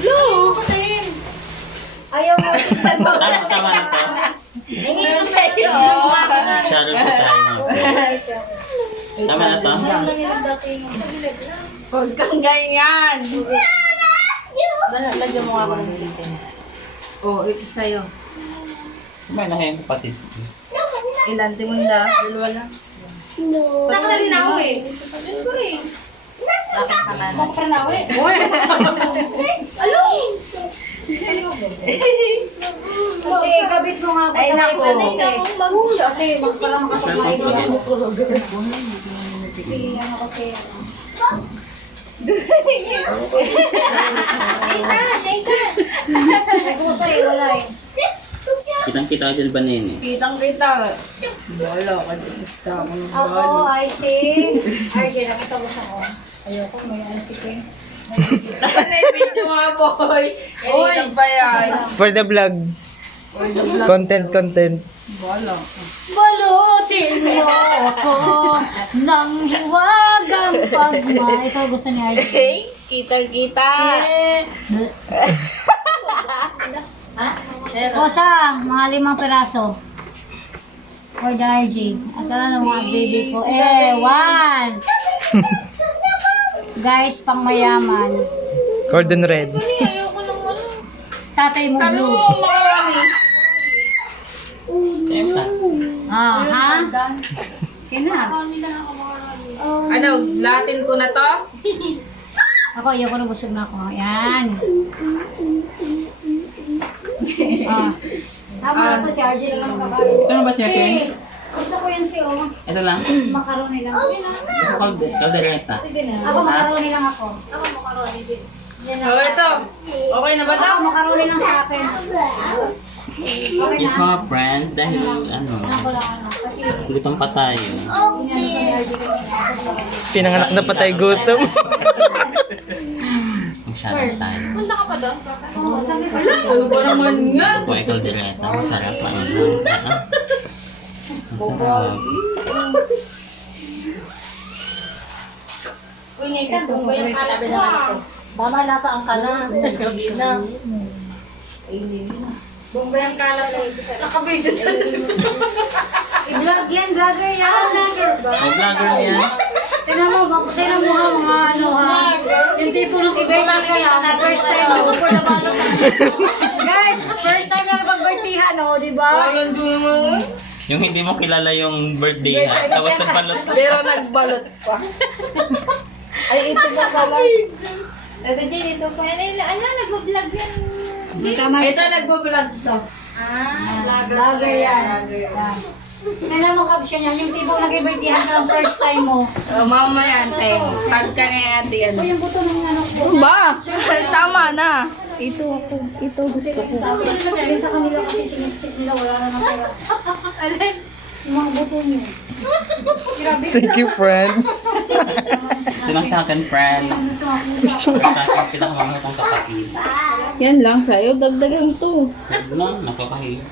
Blue! Patin! Ayaw mo siya. Tama na to. Hingin sa'yo. Shadow po tayo mga tama na to. Huwag kang ganyan. Lagyan mo nga ako ng chicken. Oo, ito sa'yo. May nahin kapatid. Ilan timunda? Dalawa lang. Saka na din ako eh. Pagin ko rin. Bakit ka man? Bakit na ako eh. Kasi kabit mo nga ako Ay, sa naku. Kasi parang makapagmay ko lang. Ano kasi ako sa'yo, wala eh. Kitang-kita ka dyan ba na yun eh? Kitang-kita. Wala ka dito. Ako, I see. RJ, nakita ko sa ko. Ayoko, may chicken. May video nga, boy. Editan pa yan. For the vlog. Content. Wala. Balutin mo ako ng hiwagang pagmay. Ito gusto ni RJ. Hey, kitang-kita. Ha? O siya, mga 5 peraso. For the RJ. At ano mga baby ko. 1. Guys, pang mayaman. Cordon red. Tatay mo blue. Tempa. Ha? Kina. Ano, Latin ko na to? Ako, ayoko na busog na ako. Ayan. Tama na to, si RJ lang ang makakain. Ito na ba siya, Ken? Gusto ko yan si O. Ito lang? Macaroni lang. Ito kaldereta. Ako, macaroni lang ako. Oh, ito. Okay na ba to? Ako, macaroni lang sa akin. Okay Yes na. mga friends, dahil ano, Ako lang ano. Kasi, gutom pa tayo. pinano ko ni RJ kanina. Pinanganak na patay gutom. Masyadong tayo. Oo, sabi ko lang. Ano ba naman nga? Ito po ay kaldereta. Masarap pa yun. Masarap. Uy, Nathan, kung ba yung kalabi na ito? Mama, nasaan ka na? Gabi na. Bomba yung kalat na ito. Naka-video na. I-vlog yan, vlogger yan. Vlogger ba? May vlogger yan. Tingnan mo ha, mga ano ha. Yung tipo ng iba kaya, first time na po na balo ka. Guys, first time na mag-birthday no, di ba? Walang dumo. Yung hindi mo kilala yung birthday ha. Tapos nagbalot pa. Pero nagbalot pa. Ay, ito pa pala. Ito din, ito pa. Nag-vlog yan. Tama Ito nagbablog to. vlogger yan. Tingnan mo caption yan, yung tipo nag-birthday ka ng first time mo. Oh, mamaya, tay. Tag ka nga yan. O yung buto ng ano ko. Ba? Tama na. Ito ako. Ito gusto ko. Sabi sa kanila kasi sinipsip nila, wala na ng pera. Alin? Yung mga buto niyo. Thank you, friend. Ito lang sa akin, friend. Ito sa akin, pinakamamutong kapatid. Yan lang sa'yo. Dagdagan to. Huwag na, nakakahiya.